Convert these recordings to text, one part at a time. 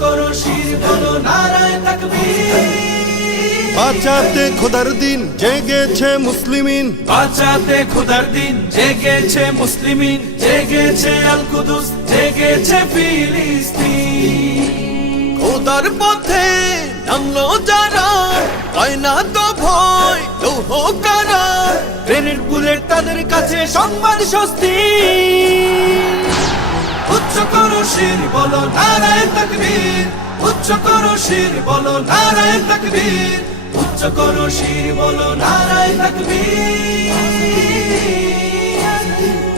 করো শির বলো নারায় তাকবীর। বাঁচাতে খোদার দিন জেগেছে মুসলিমিন। বাঁচাতে খুদার দিন জেগেছে মুসলিমিন। জেগেছে আল কুদুস জেগেছে ফিলিস্তিন। খোদার পথে নামলো যারা হয় না তো ভয় লৌহ কারা। গ্রেনেড বুলেট তাদের কাছে সম্মান স্বস্তি। শির বলো, নারায় তাকবীর। উচ্চ করো শির বলো, নারায় তাকবীর। উচ্চ করো শির বলো, নারায় তাকবীর।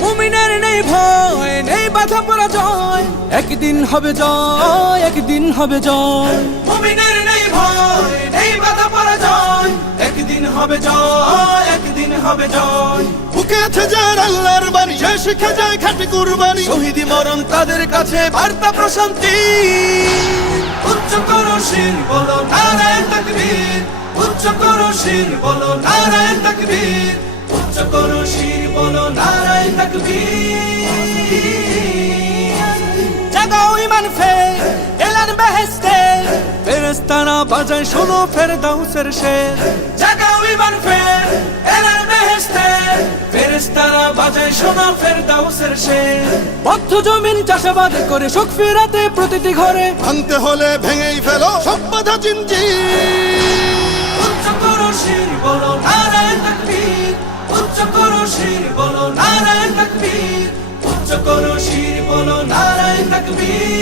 মুমিনের নেই ভয়, নেই বাধা পরাজয়। একদিন হবে জয়, একদিন হবে জয়। মুমিনের নেই ভয়, নেই বাধা পরাজয়। একদিন হবে জয়। হবে জয়। বুকে আছে যার আল্লাহর বাণী সে শিখে যায় খাটি কুরবানি। শহীদি মরণ তাদের কাছে বার্তা প্রশান্তি। উচ্চ করো শির বলো নারায় তাকবীর। উচ্চ করো শির বলো নারায় তাকবীর। উচ্চ করো শির বলো নারায় তাকবীর। জাগাও ইমান ফে এলান বেহেস্তে ফেরেস্তারা বাজায় শোনো ফের দাউসের শের। জাগাও ইমান বেহেশতে ফেরেশতারা বাজায় শোনা ফেরদাউসের শের বদ্ধ জমিন চাষাবাদ করে সুখ ফেরাতে প্রতিটি ঘরে। ভাঙতে হলে ভেঙেই ফেলো সব বাধা চিনজি উচ্চ করো শির বলো নারায়ণ তাকবীর। উচ্চ করো শির বলো নারায় তাকবীর। উচ্চ করো শির বলো নারায় তাকবীর।